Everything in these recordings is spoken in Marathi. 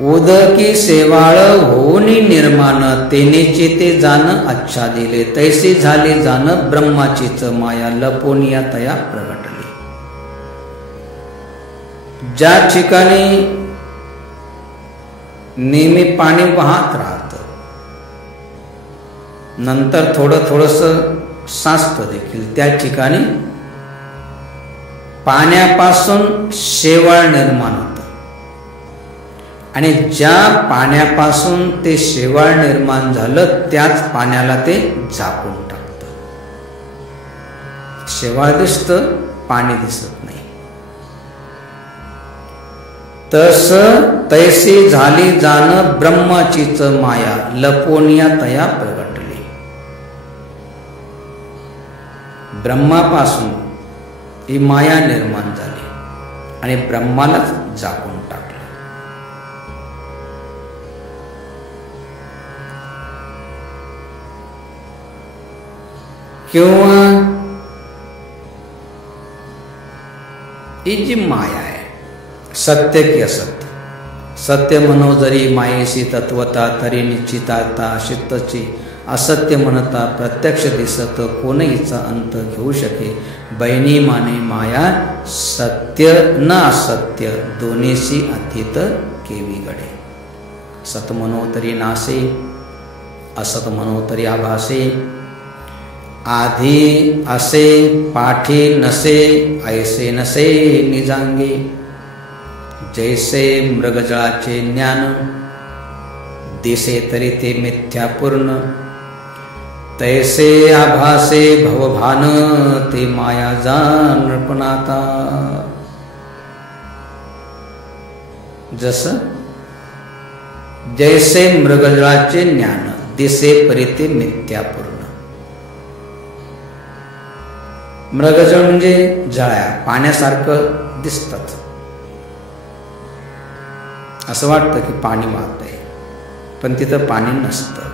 उदकी सेवाळ होऊन निर्माण तेनेचे ते जाण आच्छादिले तैसे झाले जाण ब्रह्माचीच माया लपोनिया तया प्रगटली. ज्या ठिकाणी नेहमी पाणी वाहत राहतं, नंतर थोडंसं साचतं देखील, त्या ठिकाणी पाण्यापासून शेवाळ निर्माण होतं आणि ज्या पाण्यापासून ते शेवाळ निर्माण झालं त्याच पाण्याला ते झाकून टाकतं. शेवाळ दिसतं, पाणी दिसत नाही. तैसी झाली जाण ब्रह्माचीच माया लपोनिया तया प्रगटली. ब्रह्मापासून ही माया निर्माण झाली आणि ब्रह्मालाच झाकून टाकलं. किंवा ही जी माया आहे, सत्य की असत्य, सत्य म्हणो जरी मायेशी तत्वता तरी निश्चिताता चित्तची, असत्य म्हणता प्रत्यक्ष दिसत कोणीचा अंत घेऊ शके. बैनी माने माया सत्य न असत्य दोन्हीशी अतीत केवी घडे. सत म्हणो तरी नासे, असत म्हणो तरी आभासे. आधी असे पाठी नसे ऐसे नसे निजांगे. जैसे मृगजळाचे ज्ञान दिसे तरी ते मिथ्यापूर्ण, तैसे आभासे भवभान ते माया जाणपणाता. जसं जैसे मृगजळाचे ज्ञान दिसे परी ते मिथ्यापूर्ण. मृगजळ म्हणजे जळ्या, पाण्यासारखं दिसतात, असं वाटतं की पाणी वाहत आहे, पण तिथं पाणी नसतं,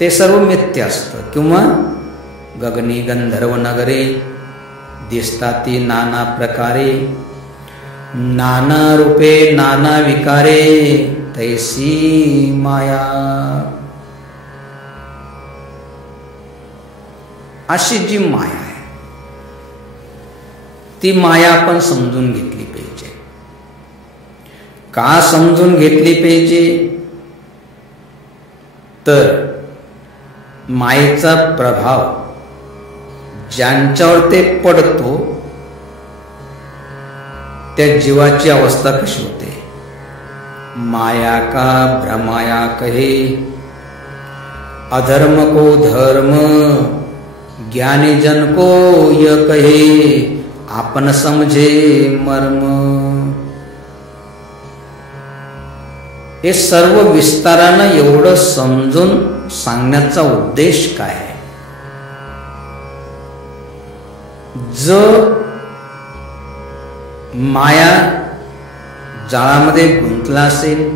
ते सर्व मिथ्य असतं. किंवा गगनी गंधर्व नगरे दिसतात ती नाना प्रकारे, नाना रूपे नाना विकारे तैसी माया. अशी जी माया आहे ती माया आपण समजून घेतली पाहिजे. का समजून घेतली पाहिजे? तर मायेचा प्रभाव ज्यांच्यावर ते पडतो त्या जीवाची अवस्था कशी होते. माया का भ्रमाया कहे, अधर्म को धर्म ज्ञानी जन को य कहे, आपण समझे मर्म. हे सर्व विस्तारानं एवढं समजून सांगण्याचा उद्देश काय आहे? जो माया जाळामध्ये गुंतला असेल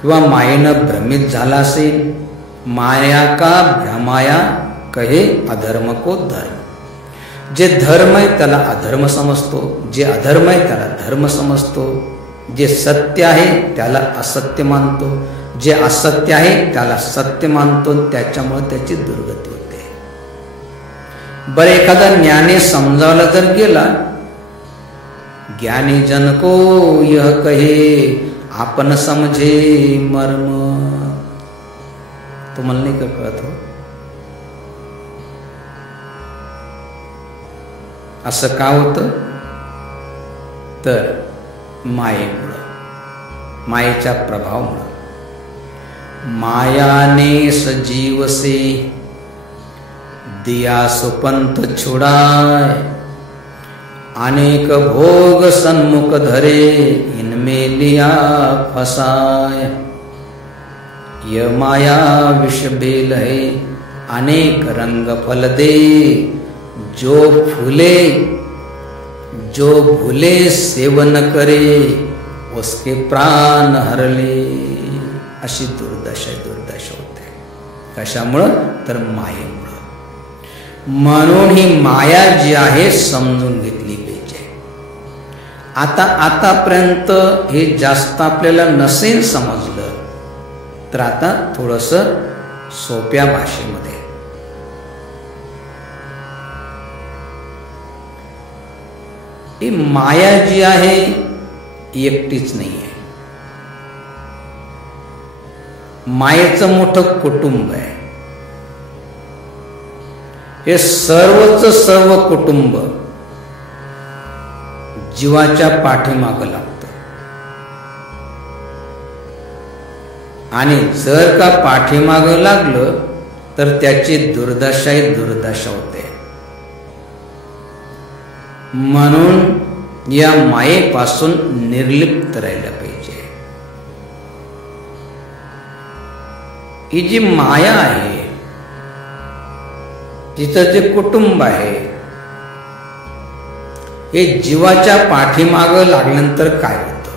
किंवा मायेनं भ्रमित झाला असेल, माया का भ्रमाया कहे अधर्म को धर्म. जे धर्म आहे त्याला अधर्म समजतो, जे अधर्म आहे त्याला धर्म समजतो, जे सत्य आहे त्याला असत्य मानतो, जे असत्य आहे त्याला सत्य मानतो. त्याच्यामुळे त्याची दुर्गती होते. बरं, एखादा ज्ञानी समजावला जर गेला, ज्ञानी जन को यह कहे आपण समझे मर्म. तुम्हाला नाही का कळत हो? असं का होतं? तर मायेमुळं, मायेच्या प्रभावामुळं. मायाने सजीव से दिया सुपंथ छुड़ाए, अनेक भोग सन्मुख धरे इनमें लिया फसाए. यह माया विष बेल है अनेक रंग फल दे, जो भूले सेवन करे उसके प्राण हरले. अशी दुर्दशा होते. कशामुळं? तर मायेमुळं. म्हणून ही माया जी आहे समजून घेतली पाहिजे. आतापर्यंत हे जास्त आपल्याला नसेल समजलं, तर आता थोडंसं सोप्या भाषेमध्ये, ही माया जी आहे एकटीच नाही आहे. मायेचं मोठं कुटुंब आहे. हे सर्वच सर्व कुटुंब जीवाच्या पाठीमागं लागतं. आणि जर का पाठीमागं लागलं तर त्याची दुर्दशाही दुर्दशा होते. म्हणून या मायेपासून निर्लिप्त राहिलं पाहिजे. ही जी माया आहे, तिचं जे कुटुंब आहे, हे जीवाच्या पाठीमागं लागल्यानंतर काय होतं?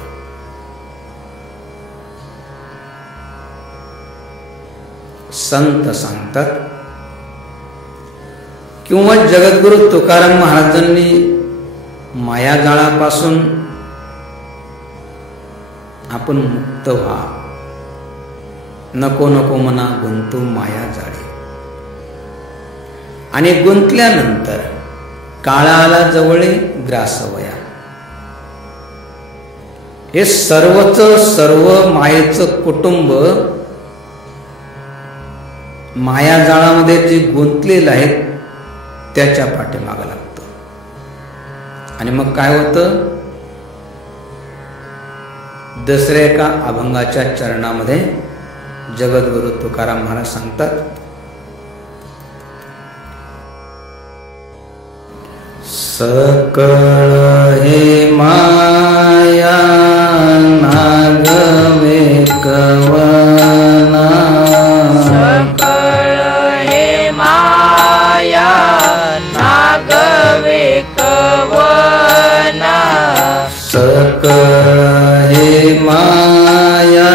संत सांगतात किंवा जगद्गुरु तुकाराम महाराजांनी मायाजाळापासून आपण मुक्त व्हा, नको नको मना गुंतू माया जाळे. आणि गुंतल्यानंतर काळाला जवळे ग्रासवया. हे सर्वच सर्व मायेचं कुटुंब मायाजाळामध्ये जे गुंतलेलं आहे त्याच्या पाठीमागं लागतं. आणि मग काय होतं? दुसऱ्या एका अभंगाच्या चरणामध्ये जगद्गुरु तुकाराम महाराज सांगतात, सकळ हे माया नागवे कवना. सकळ हे माया नागवे कवना. सकळ हे माया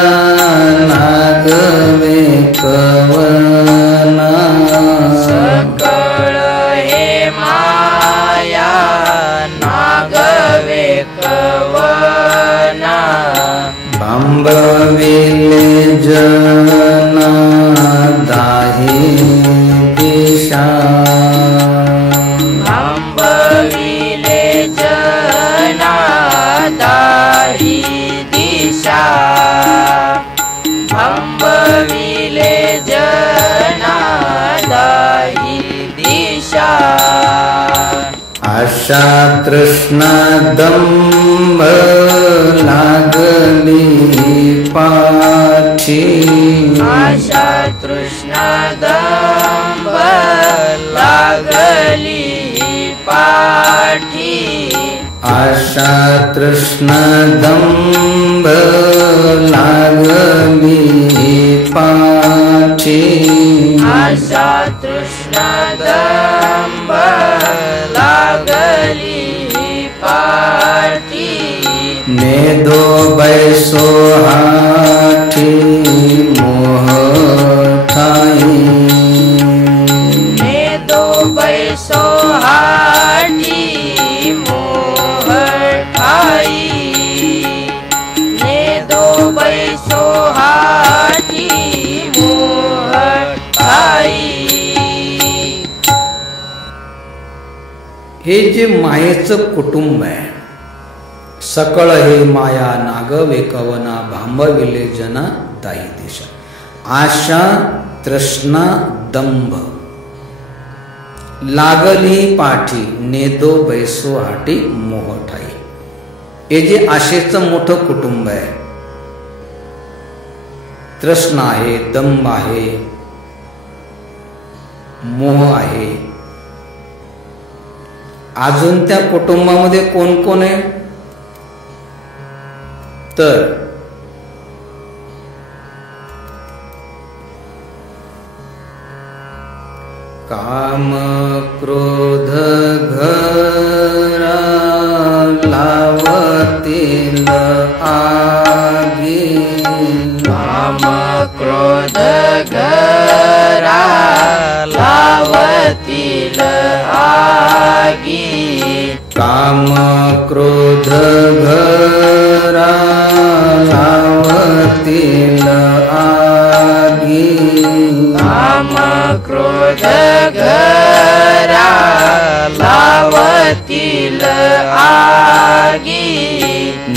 नागवे कवना. सकळ हे माया नागवे कवना. भांबविले जना दाही दिशा. भांबविले जना दाही दिशा. भांबविले जना दाही दिशा. आशा तृष्णा दंभ लागली पाठी. आशा तृष्णा दंभ लागली पाठी. आशा तृष्णा दंभ लागली पाठी. आशा तृष्णा दंभ लागली पाठी. नेदो बैसो हाठी मोह ठाई. नेदो बैसो हाठी मोह ठाई. नेदो बैसो हाठी मोह ठाई. हे जे मायेचं कुटुंब आहे, सकळ हे माया नागवे कवना. भांबविले जना दाही दिशा. आशा तृष्णा दंभ लागली पाठी. नेदो बैसो हाटी मोह ठाई. हे जे आशेचं मोठं कुटुंब आहे, तृष्णा आहे, दंभ आहे, मोह आहे. अजून त्या कुटुंबामध्ये कोण कोण आहे? तर काम क्रोध घरा लावतील आगी. काम क्रोध घरा लावतील आगी. काम क्रोध घरा लावतील आगी काम क्रोध घरा लावतील आगी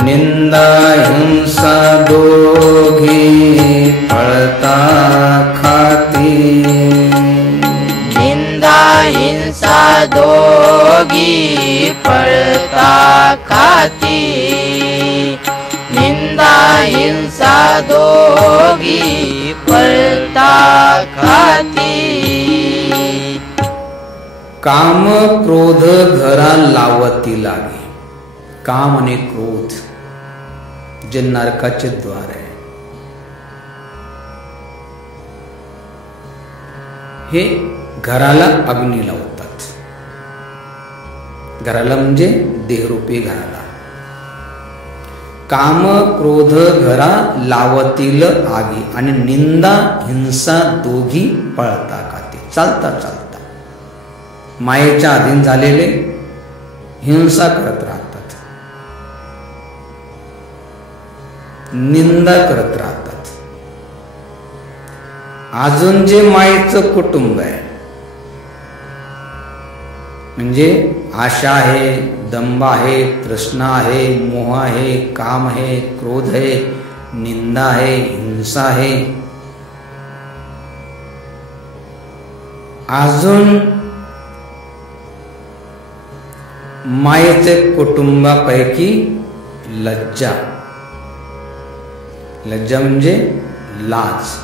निंदा हिंसा दोघी फळता खाती निंदा हिंसा दोघी फळता खाती निंदा हिंसा दोघी फळता खाती काम क्रोध घरा लावती लागे काम आणि क्रोध जे नरकाचे द्वार आहे हे घराला अग्नी लावतात घराला म्हणजे देहरूपी घराला काम क्रोध घरा लावतील आगी आणि निंदा हिंसा दोघी पळता खाते चालता चालता मायेच्या अधीन झालेले हिंसा करत राहतात निंदा करत राहतात अजून जे मायेचं कुटुंब आहे म्हणजे आशा आहे दंभ आहे तृष्णा आहे मोह आहे काम आहे क्रोध आहे निंदा आहे हिंसा आहे अजून मायेचे कुटुंबापैकी लज्जा लज्जा म्हणजे लाज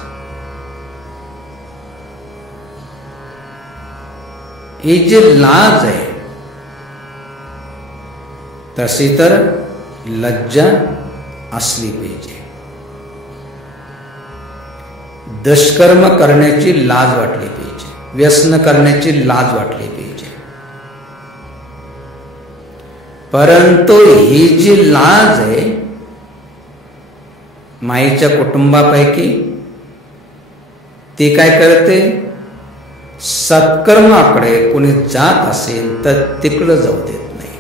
ही जी लाज आहे तशी तर लज्जा असली पाहिजे दुष्कर्म करण्याची लाज वाटली पाहिजे व्यसन करण्याची लाज वाटली पाहिजे परंतु ही जी लाज आहे माईच्या कुटुंबापैकी ती काय करते सत्कर्माकडे कोणी जात असेल तर तिकडं जाऊ देत नाही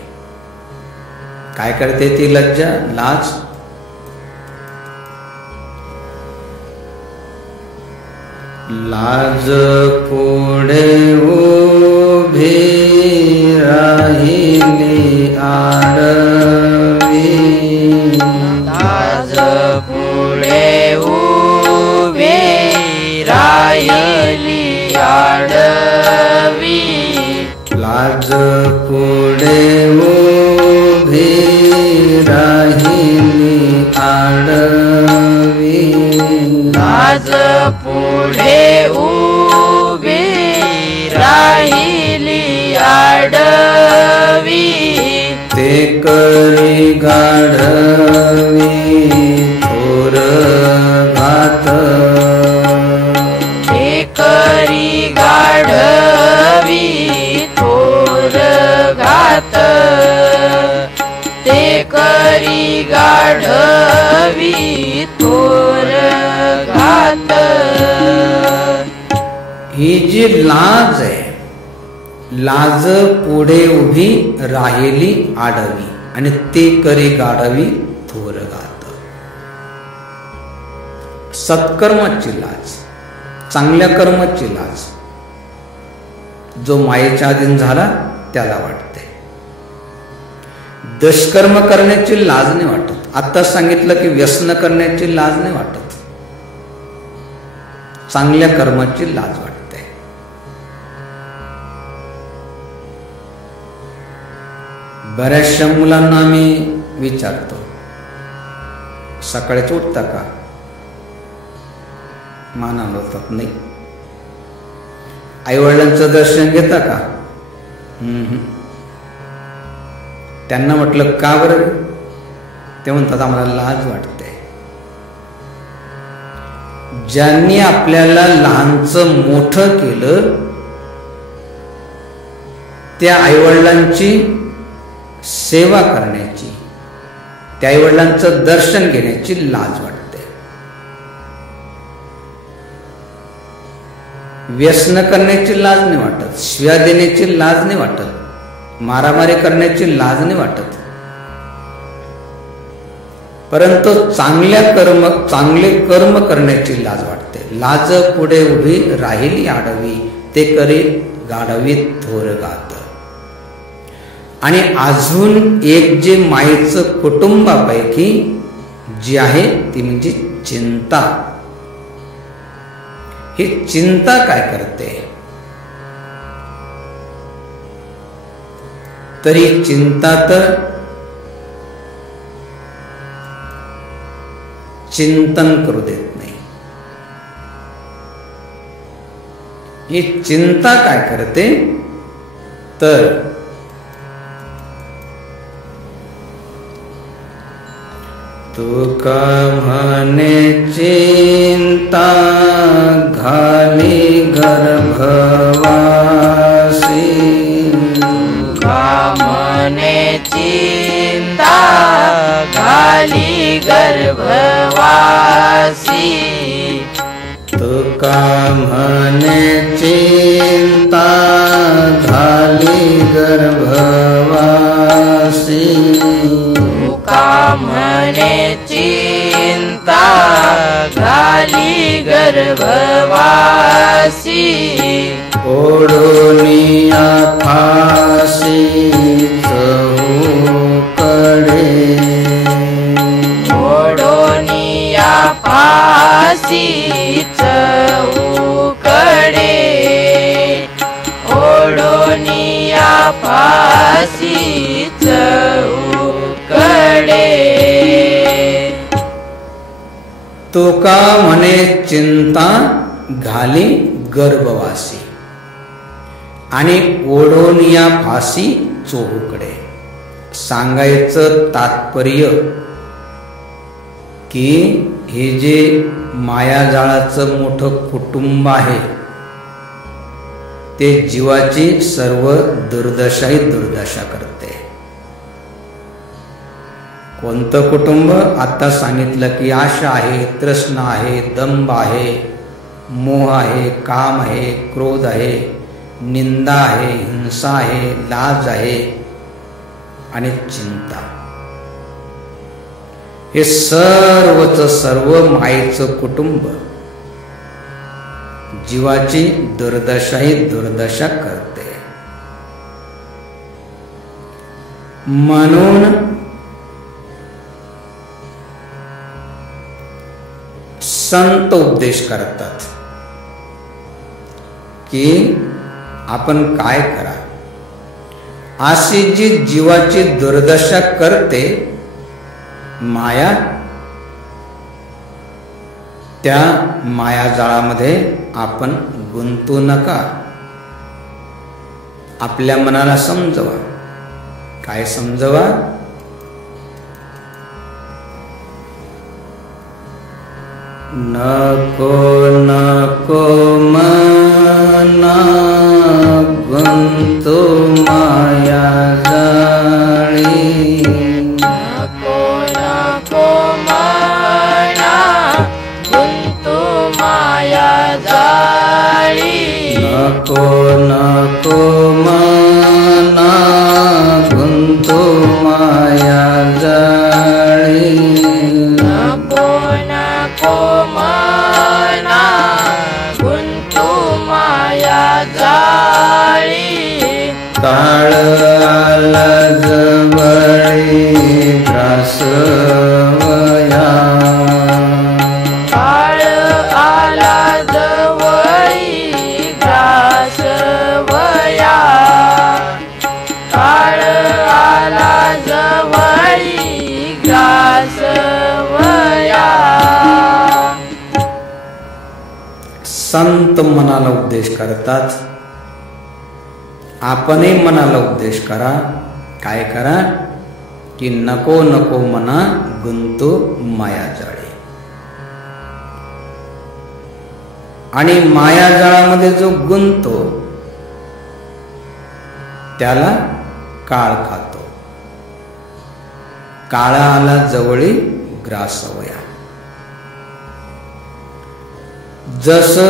काय करते ती लज्जा लाज लाज पुढे उभी राहिली आडवी लाज पुढे उभी राहिली आडवी लाज पुढे उभी राहिली आडवी लाज पुढे उभी राहिली आडवी ते करी गाढवी थोर घात ते करी गाढवी थोर घात ते करी गाढवी थोर घात ही जी लाज आहे लाज पुढे उभी राहिली आडवी आणि ते करी गाढवी थोर घात सत्कर्माची लाज चांगल्या कर्माची लाज जो मायेच्या अधीन झाला त्याला वाटते दुष्कर्म करण्याची लाज नाही वाटत आता सांगितलं की व्यसन करण्याची लाज नाही वाटत चांगल्या कर्माची लाज वाटते बऱ्याचशा मुलांना मी विचारतो सकाळीच उठता का मान हलवतात नाही आईवडिलांचं दर्शन घेता का त्यांना म्हटलं का बरं ते म्हणतात आम्हाला लाज वाटते ज्यांनी आपल्याला लहानचं मोठं केलं त्या आईवडिलांची सेवा करण्याची त्या आईवडिलांचं दर्शन घेण्याची लाज वाटते व्यसन करण्याची लाज नाही वाटत शिव्या देण्याची लाज नाही वाटत मारामारी करण्याची लाज नाही वाटत, परंतु चांगले कर्म करण्याची लाज वाटते. लाज पुढे उभी राहिली आडवी, ते करी गाढवी थोर गात. आणि अजून एक जे मायेचं कुटुंबापैकी जी आहे ती म्हणजे चिंता. ही चिंता काय करते, तरी चिंता तर चिंतन करू देत नाही. ही चिंता काय करते तर तुका म्हणे चिंता घाली गर्भवासी. तुका म्हणे चिंता घाली गर्भवासी. तुका म्हणे चिंता घाली गर्भवासी. तुका म्हणे चिंता घाली गर्भवासी. ओढोनिया फासी चहूकडे. ओढोनिया फासी चहूकडे. ओढोनिया फासी चहूकडे. तुका म्हणे चिंता घाली गर्भवासी आणि ओढून या फासी चोहूकडे. सांगायचं तात्पर्य की हे जे मायाजाळाचं मोठं कुटुंब आहे ते जीवाची सर्व दुर्दशाही दुर्दशा करते. कोणतं कुटुंब? आता सांगितलं की आशा आहे, तृष्णा आहे, दंभ आहे, मोह आहे, काम आहे, क्रोध आहे, निंदा आहे, हिंसा आहे, लाज आहे आणि चिंता. हे सर्वच सर्व मायेचं कुटुंब जीवाची दुर्दशाही दुर्दशा करते. म्हणून संत उपदेश करतात की आपण काय करा. अशी जी जीवाची दुर्दशा करते माया, त्या मायाजाळामध्ये आपण गुंतू नका. आपल्या मनाला समजवा. काय समजवा? नको नको मना गुंतू माया जाळी. नको नको मना गुंतू माया जाळी. नको नको मना गुंतू माया जाळी. नको नको मना गुंतू माया जाळी. काळ आला जवळी ग्रासवया. काळ आला जवळी ग्रासवया. काळ आला जवळी ग्रासवया. संत मनाला उपदेश करतात. आपणही मनाला उपदेश करा. काय करा की नको नको मना गुंतू मायाजाळी. आणि मायाजाळामध्ये जो गुंतो त्याला काळ खातो. काळा आला जवळी ग्रासवया. जसं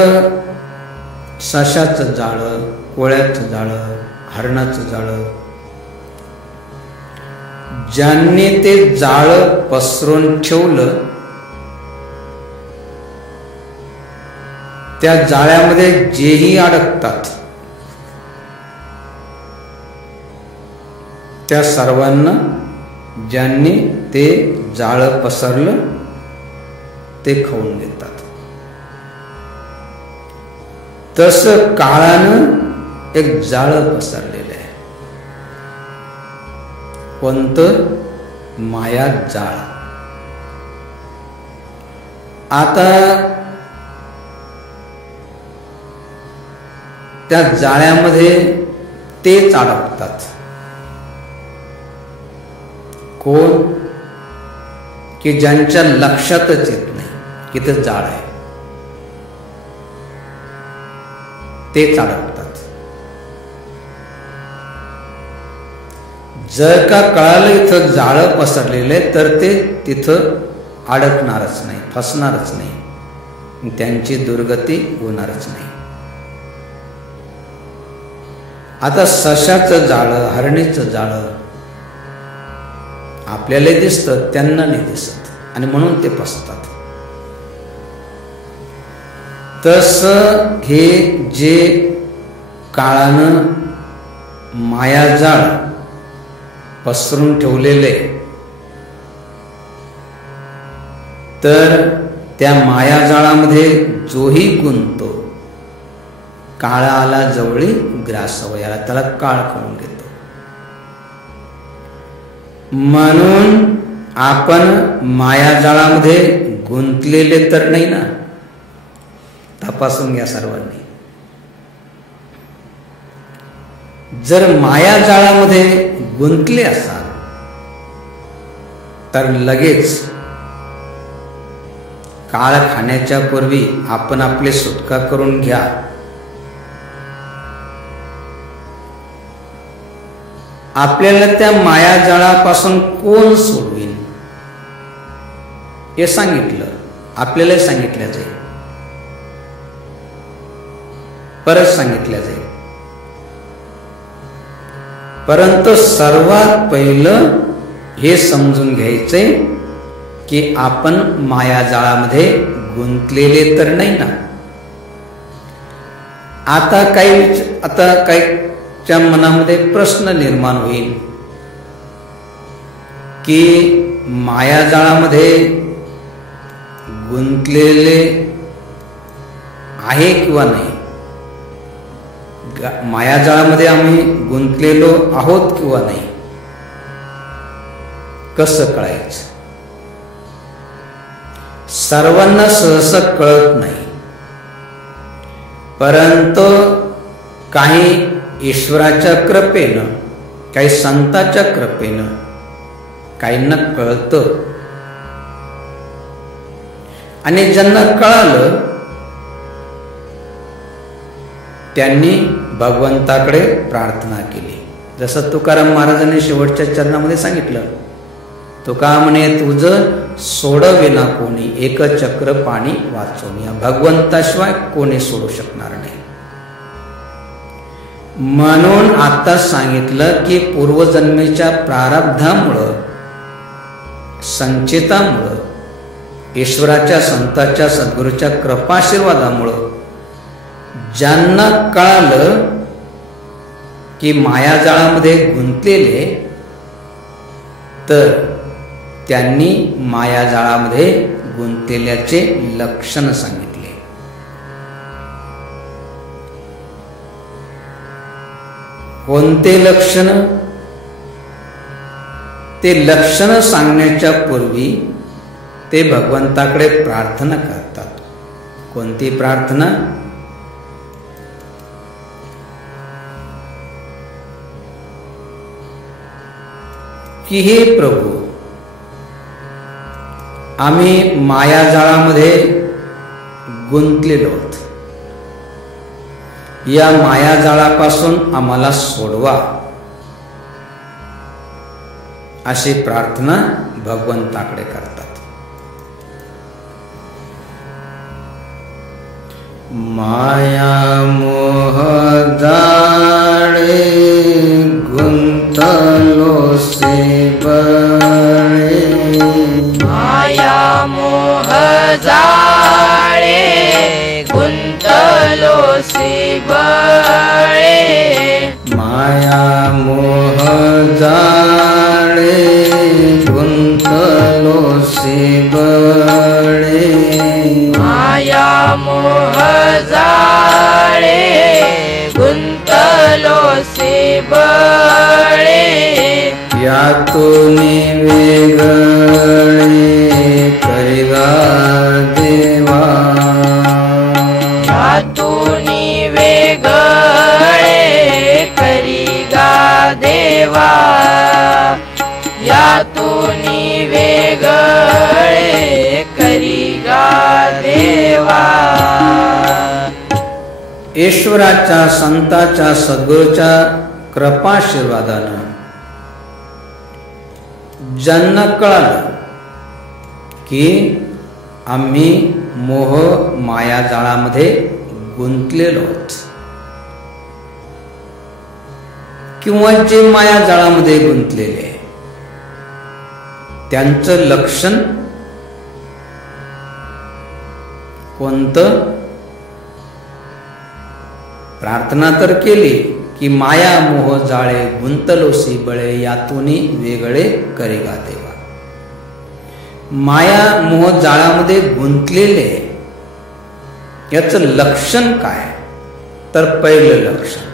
सशाचं जाळं, कोळ्याचं जाळं, हरणाचं जाळं ज्यांनी ते जाळं पसरून ठेवलं त्या जाळ्यामध्ये जेही अडकतात त्या सर्वांना ज्यांनी ते जाळं पसरलं ते खाऊन घेतात. तसं काळानं एक जाळं पसरलेलं आहे. कोणतं? माया जाळ. आता त्या जाळ्यामध्ये तेच अडकतात. कोण? की ज्यांच्या लक्षातच येत नाही की ते जाळ आहे, तेच अडकतात. जर का कळालं इथं जाळं पसरलेलं आहे तर ते तिथं अडकणारच नाही, फसणारच नाही, त्यांची दुर्गती होणारच नाही. आता सशाचं जाळं, हरणीचं जाळं आपल्याला दिसतं, त्यांना नाही दिसत आणि म्हणून ते फसतात. तसं हे जे काळानं मायाजाळ पसरून ठेवलेले तर त्या मायाजाळामध्ये जोही गुंतो काळा आला जवळी ग्रासवयाला, त्याला काळ खाऊन घेतो. म्हणून आपण मायाजाळामध्ये गुंतलेले तर नाही ना? तपासून घ्या सर्वांनी. जर मायाजाळामध्ये गुंतले असाल तर लगेच काळ खाण्याच्या पूर्वी आपण आपली सुटका करून घ्या. आपल्याला त्या मायाजाळापासून कोण सोडवीन हे सांगितलं, आपल्याला सांगितलं जाईल, परत सांगितलं जाईल. परंतु सर्वात पहिलं हे समजून घ्यायचंय की आपण मायाजाळामध्ये गुंतलेले तर नाही ना? आता काहीच्या मनामध्ये प्रश्न निर्माण होईल की मायाजाळामध्ये गुंतलेले आहे किंवा नाही, मायाजाळामध्ये आम्ही गुंतलेलो आहोत किंवा नाही, कसं कळायचं? सर्वांना सहसा कळत नाही, परंतु काही ईश्वराच्या कृपेनं, काही संताच्या कृपेनं काहींना कळतं. आणि ज्यांना कळालं त्यांनी भगवंताकडे प्रार्थना केली. जसं तुकाराम महाराजांनी शेवटच्या चरणामध्ये सांगितलं, तुका म्हणे तुझं सोडविना कोणी, एक चक्र पाणी वाचवून. भगवंताशिवाय कोणी सोडू शकणार नाही. म्हणून आता सांगितलं की पूर्वजन्मेच्या प्रारब्धामुळं, संचितामुळं, ईश्वराच्या, संताच्या, सद्गुरूच्या कृपाशीर्वादामुळं ज्यांना कळालं की मायाजाळामध्ये गुंतलेले, तर त्यांनी मायाजाळामध्ये गुंतलेल्याचे लक्षण सांगितले. कोणते लक्षण? ते लक्षण सांगण्याच्या पूर्वी ते भगवंताकडे प्रार्थना करतात. कोणती प्रार्थना? की हे प्रभू, आम्ही मायाजाळामध्ये गुंतलेलो आहोत, या मायाजाळापासून आम्हाला सोडवा, अशी प्रार्थना भगवंताकडे करतात. माया मोह जाळे गुंतलो से मोह जाळे गुंतलोसी बळे माया मोह जाळे गुंतलोसी बळे यातून वेगळे करिगा देवा यातून वेगळे करिगा देवा यातून वेगळे करिगा देवा ईश्वराच्या संताच्या सद्गुरूच्या कृपाशीर्वादानं ज्यांना कळालं की आम्ही मोह माया जाळामध्ये गुंतलेलो आहोत किंवा जे माया जाळामध्ये गुंतलेले त्यांचं लक्षण कोणतं? प्रार्थना तर केली की माया मोह जाळे गुंतलोसी बळे यातून वेगळे करेगा देवा. माया मोह जाळामध्ये गुंतलेले याचं लक्षण काय? तर पहिलं लक्षण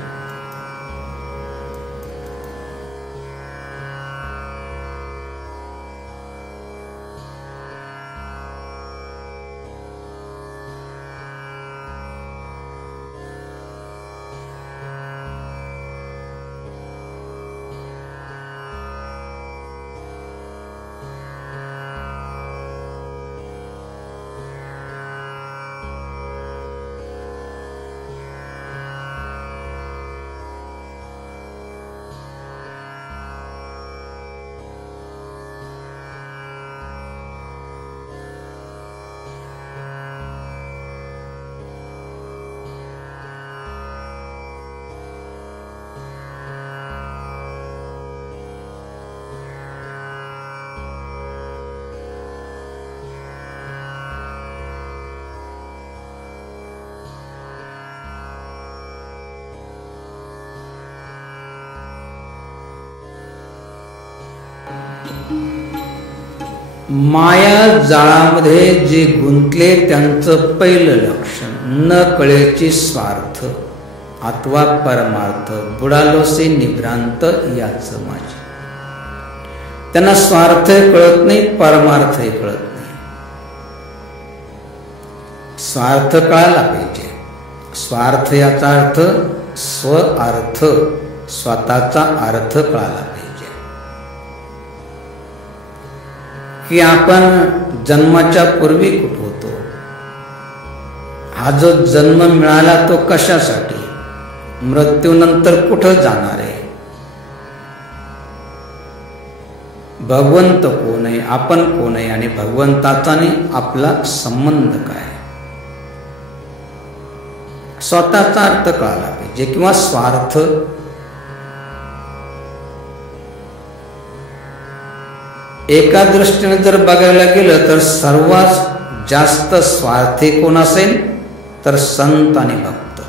माया जाळामध्ये जे गुंतले त्यांचं पहिलं लक्षण न कळेची स्वार्थ अथवा परमार्थ बुडालोसे निभ्रांत याच माझे. त्यांना स्वार्थही कळत नाही परमार्थही कळत नाही. स्वार्थ कळाला पाहिजे. स्वार्थ याचा अर्थ स्व अर्थ स्वतःचा अर्थ कळाला पाहिजे की आपण जन्माच्या पूर्वी कुठं होतो, हा जो जन्म मिळाला तो कशासाठी, मृत्यूनंतर कुठं जाणार आहे, भगवंत कोण आहे, आपण कोण आहे आणि भगवंताचा आपला संबंध काय, स्वतःचा अर्थ कळाला पाहिजे किंवा स्वार्थ. एका दृष्टीने जर बघायला गेलं तर सर्वात जास्त स्वार्थी कोण असेल तर संत आणि भक्त.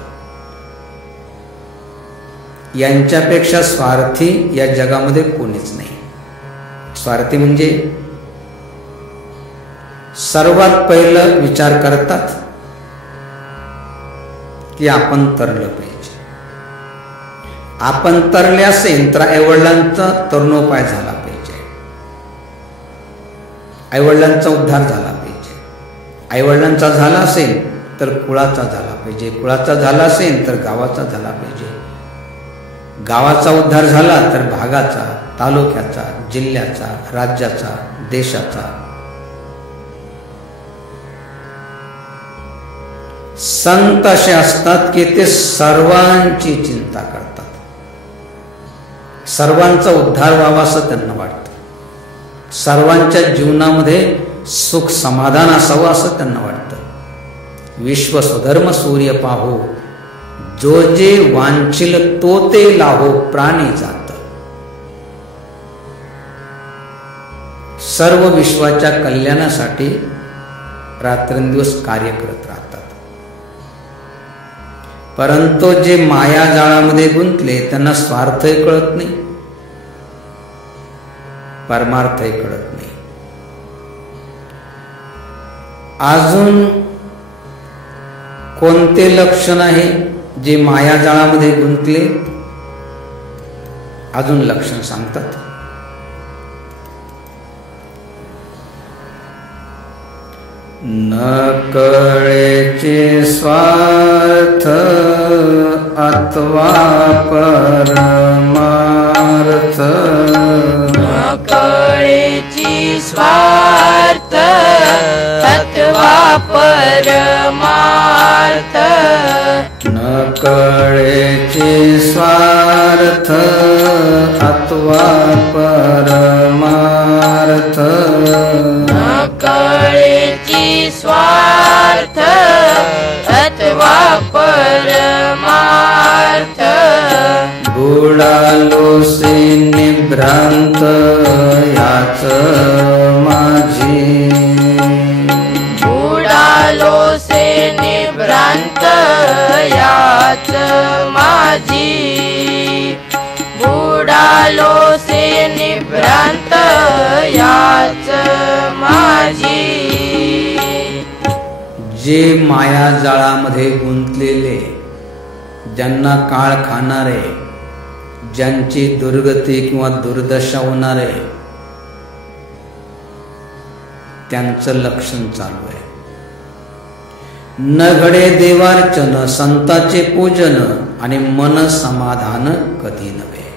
यांच्यापेक्षा स्वार्थी या जगामध्ये कोणीच नाही. स्वार्थी म्हणजे सर्वात पहिलं विचार करतात की आपण तरलं पाहिजे. आपण तरले असेल तर आईवडिलांचा तरुणोपाय झाला पाहिजे, आईवडिलांचा उद्धार झाला पाहिजे. आईवडिलांचा झाला असेल तर कुळाचा झाला पाहिजे, कुळाचा झाला असेल तर गावाचा झाला पाहिजे, गावाचा उद्धार झाला तर भागाचा, तालुक्याचा, जिल्ह्याचा, राज्याचा, देशाचा. संत असे असतात की ते सर्वांची चिंता करतात, सर्वांचा उद्धार व्हावा असं त्यांना वाटतं, सर्वांच्या जीवनामध्ये सुख समाधान असावं असं त्यांना वाटतं. विश्व स्वधर्म सूर्य पाहो, जो जे वांछिल तो ते लाहो प्राणी जात. सर्व विश्वाच्या कल्याणासाठी रात्रंदिवस कार्य करत राहतात. परंतु जे माया जाळामध्ये गुंतले त्यांना स्वार्थही कळत नाही, परमार्थही कळत नाही. अजून कोणते लक्षण आहे जे माया जाळामध्ये गुंतले? अजून लक्षण सांगतात. न कळेचे स्वार्थ अथवा परमार्थ, न कळेची स्वार्थ अथवा परमार्थ, न कळेचे स्वार्थ अथवा परमार्थ, न कळेची स्वार्थ अथवा परमार्थ, बुडालोसे निभ्रांत याच माझी, बुडालोसे निभ्रांत याच माझी, बुडालोसे निभ्रांत याच माझी. जे माया जाळामध्ये गुंतलेले, ज्यांना काळ खाणारे, ज्यांची दुर्गती किंवा दुर्दशा होणारे, त्यांचं लक्षण चालू आहे. न घडे देवार्चन, संताचे पूजन आणि मन समाधान कधी नव्हे.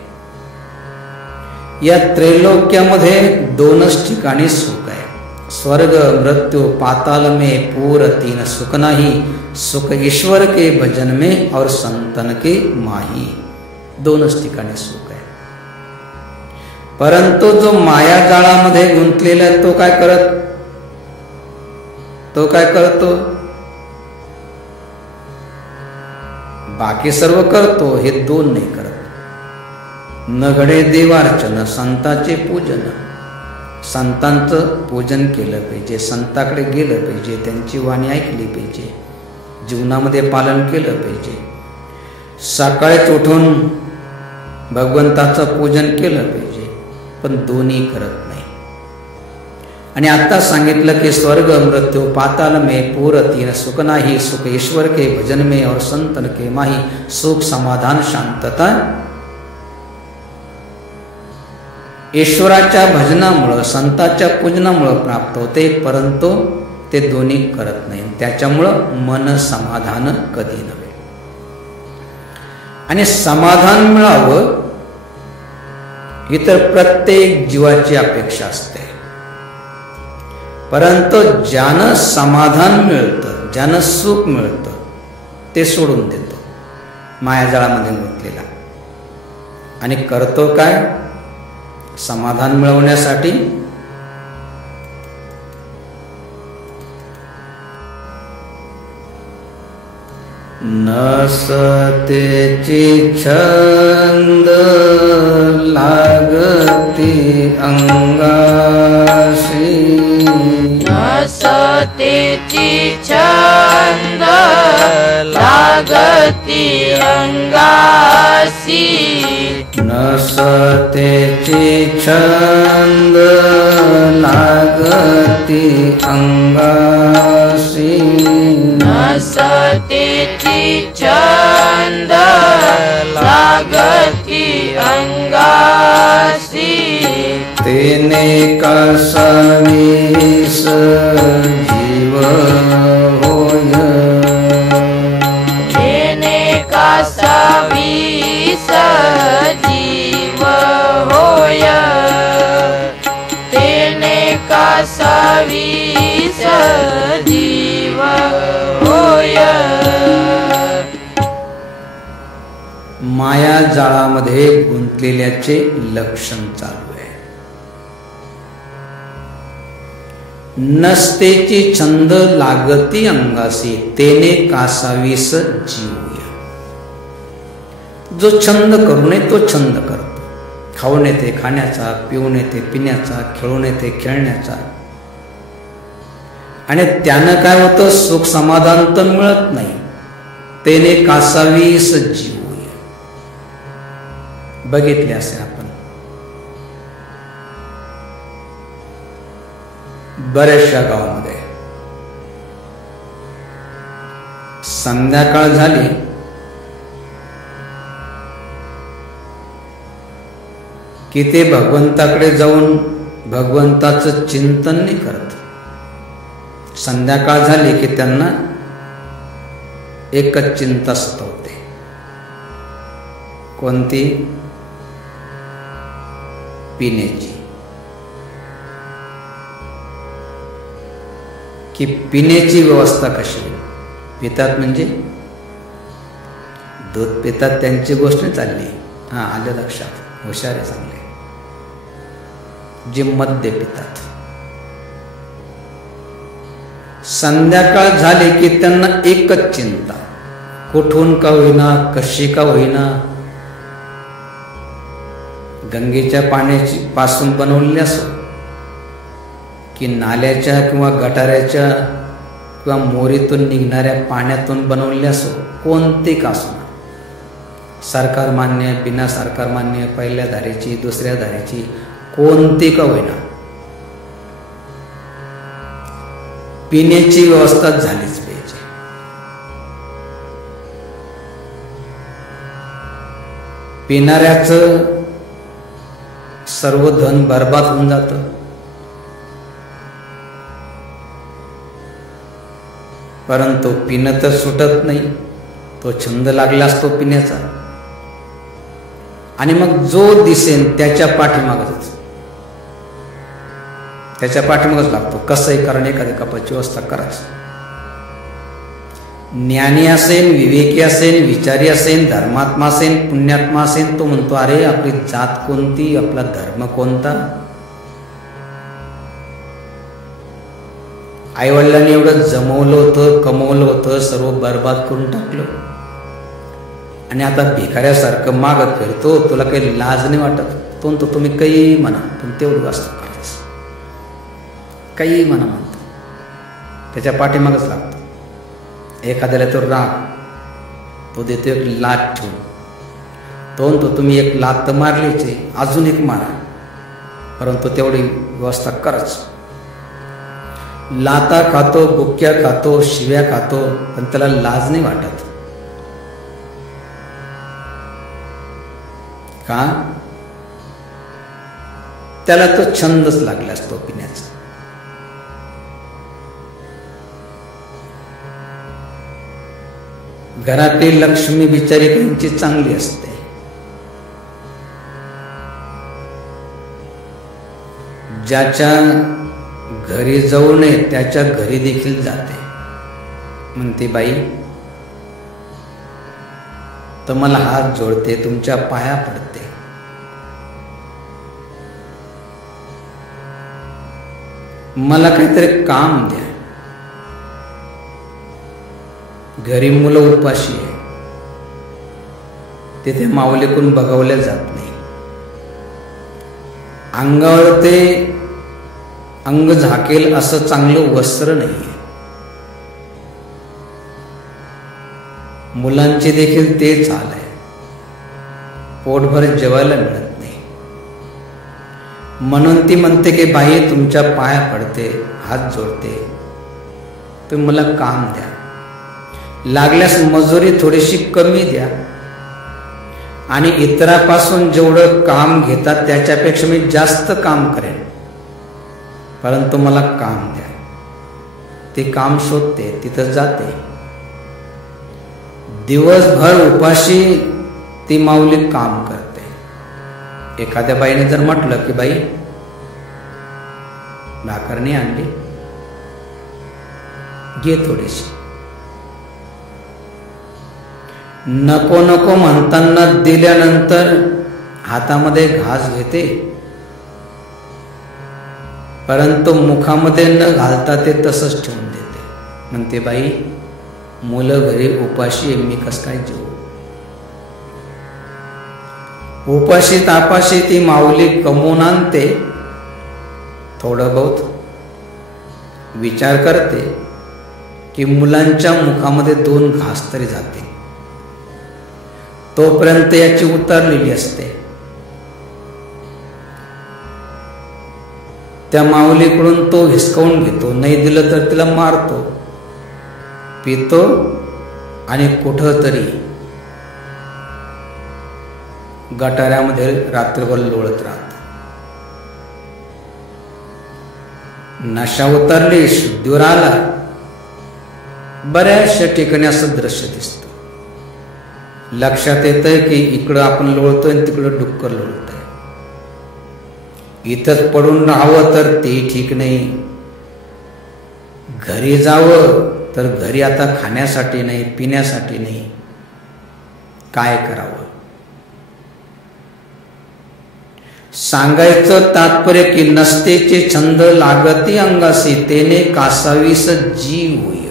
या त्रैलोक्यामध्ये दोनच ठिकाणी सुख आहे. स्वर्ग मृत्यु पाताल में पूर तीन सुख नाही, सुख ईश्वर के भजन में और संतन के माही. दोनच ठिकाणी सुख आहे. परंतु जो माया जाळामध्ये गुंतलेला तो काय करतो? बाकी सर्व करतो, हे दोन नाही करत. न घडे देवार्चन, संतांचे पूजन, संतांचं पूजन केलं पाहिजे, संताकडे गेलं पाहिजे, त्यांची वाणी ऐकली पाहिजे, जीवनामध्ये पालन केलं पाहिजे. सकाळीच उठून भगवंताचं पूजन केलं पाहिजे, पण दोन्ही करत नाही. आणि आता सांगितलं की स्वर्ग मृत्यु पाताल में पूर तीन सुख नाही, सुख ईश्वर के भजन में और संतन के माही. सुख समाधान शांतता ईश्वराच्या भजनामुळं संतांच्या पूजनामुळं प्राप्त होते, परंतु ते दोन्ही करत नाही. त्याच्यामुळं मन समाधान कधी नव्हे. आणि समाधान मिळावं ही तर प्रत्येक जीवाची अपेक्षा असते. परंतु ज्यानं समाधान मिळतं, ज्यानं सुख मिळतं, ते सोडून देतो मायाजाळामध्ये गुंतलेला. आणि करतो काय? समाधान मिळवण्यासाठी नसतेची छंद लागती अंगाशी, नसतेची छंद लागती अंगासी, नसतेची छंद लागती अंगासी, नसतेची छंद लागती अंगासी, तेने कसावीस जीव होय, तेने कसावीस जीव होय, तेने कसावीस जीव होय. माया जाळामध्ये गुंतलेल्याचे लक्षण चालू आहे. नसतेची छंद लागती अंगासी, तेने कासावीस जीवूया. जो छंद करू नये तो छंद करतो. खाऊन येते खाण्याचा, पिऊन येते पिण्याचा, खेळून येते खेळण्याचा, आणि त्यानं काय होतं? सुख समाधान तर मिळत नाही, तेने कासावीस जीव. बघितले असे आपण बऱ्याचशा गावामध्ये संध्याकाळ झाली की ते भगवंताकडे जाऊन भगवंताचं चिंतन नाही करत. संध्याकाळ झाली की त्यांना एकच चिंता सतवते. कोणती? पिण्याची. की पिण्याची व्यवस्था कशी होईल. पितात म्हणजे दूध पितात त्यांची गोष्ट नाही चालली. हा, आलं लक्षात. हुशार आहे चांगले. जे मद्य पितात संध्याकाळ झाली की त्यांना एकच चिंता, कुठून का होईना, कशी का होईना, गंगेच्या पाण्याची पासून बनवलेली असो की नाल्याच्या किंवा गटाऱ्याच्या किंवा मोरीतून निघणाऱ्या पाण्यातून बनवलेली असो, कोणती का असो, सरकार मान्य, बिना सरकार मान्य, पहिल्या धारेची, दुसऱ्या धारेची, कोणती का होईना, पिण्याची व्यवस्था झालीच पाहिजे. पिणाऱ्याचं सर्व धन बर्बाद होऊन जातं. परंतु पिणं तर सुटत नाही. तो छंद लागला असतो पिण्याचा. आणि मग जो दिसेन त्याच्या पाठीमागच लागतो. कसंही कारण एखाद्या कपाची व्यवस्था करायची. ज्ञानी असेल, विवेकी असेल, विचारी असेल, धर्मात्मा असेल, पुण्यात्मा असेल, तो म्हणतो अरे आपली जात कोणती, आपला धर्म कोणता. आईवडिलांनी एवढं जमवलं होतं, कमवलं होतं, सर्व बर्बाद करून टाकलं आणि आता भिकाऱ्यासारखं मागत फिरतो. तुला काही लाज नाही वाटत. तो म्हणतो तुम्ही काही म्हणा पण तेवढी वास्तव करायचं. काही म्हणा म्हणतो, त्याच्या पाठीमागच लागतो. एखाद्याला तो राग, तो देतो एक लात ठेवून. तो म्हणतो तुम्ही एक लात तर मारलीच आहे, अजून एक मारा, परंतु तेवढी व्यवस्था करच. लाता खातो, बुक्क्या खातो, शिव्या खातो, पण त्याला लाज नाही वाटत. का? त्याला तो छंदच लागला असतो पिण्याचा. घरातील लक्ष्मी बिचारी त्यांची चांगली असते. ज्याच्या घरी जाऊ नये त्याच्या घरी देखील जाते. म्हणते बाई तर मला हात जोडते, तुमच्या पाया पडते. मला काहीतरी काम द्या. घरी मुलं उपाशी आहे, तिथे माऊलीकडून बघवल्या जात नाही. अंगावर ते अंग झाकेल असं चांगलं वस्त्र नाहीये. मुलांची देखील तेच हाल आहे. पोटभर जेवायला मिळत नाही. म्हणून ती म्हणते की बाई तुमच्या पाया पडते, हात जोडते, तुम्ही मला काम द्या. लागल्यास मजुरी थोडीशी कमी द्या आणि इतरापासून जेवढं काम घेतात त्याच्यापेक्षा मी जास्त काम करेन, परंतु मला काम द्या. ते काम शोधते, तिथं जाते. दिवसभर उपाशी ती माऊली काम करते. एखाद्या बाईने जर म्हटलं की बाई भाकर नाही आणली, घे थोडीशी. नको नको म्हणताना दिल्यानंतर हातामध्ये घास घेते, परंतु मुखामध्ये न घालता ते तसंच ठेवून देते. म्हणते बाई मुलं घरी उपाशी आहे, मी कसं काय जेवू. उपाशी तापाशी ती माऊली कमवून आणते. थोडं बहुत विचार करते की मुलांच्या मुखामध्ये 2 घास तरी जाते. तोपर्यंत याची उतरलेली असते. त्या माऊलीकडून तो हिसकावून घेतो, नाही दिलं तर तिला मारतो, पितो आणि कुठं तरी गटाऱ्यामध्ये रात्रभर लोळत राहतो. नशा उतरली, शुद्धीवर आला, बऱ्याचशा ठिकाणी असं दृश्य दिसतं. लक्षात येतंय की इकडं आपण लोळतोय आणि तिकडं डुक्कर लोळतंय. इथंच पडून राहावं तर ते ठीक नाही, घरी जावं तर घरी आता खाण्यासाठी नाही, पिण्यासाठी नाही, काय करावं? सांगायचं तात्पर्य की नसतेचे छंद लागती अंगासी, तेने कासावीस जीव होई.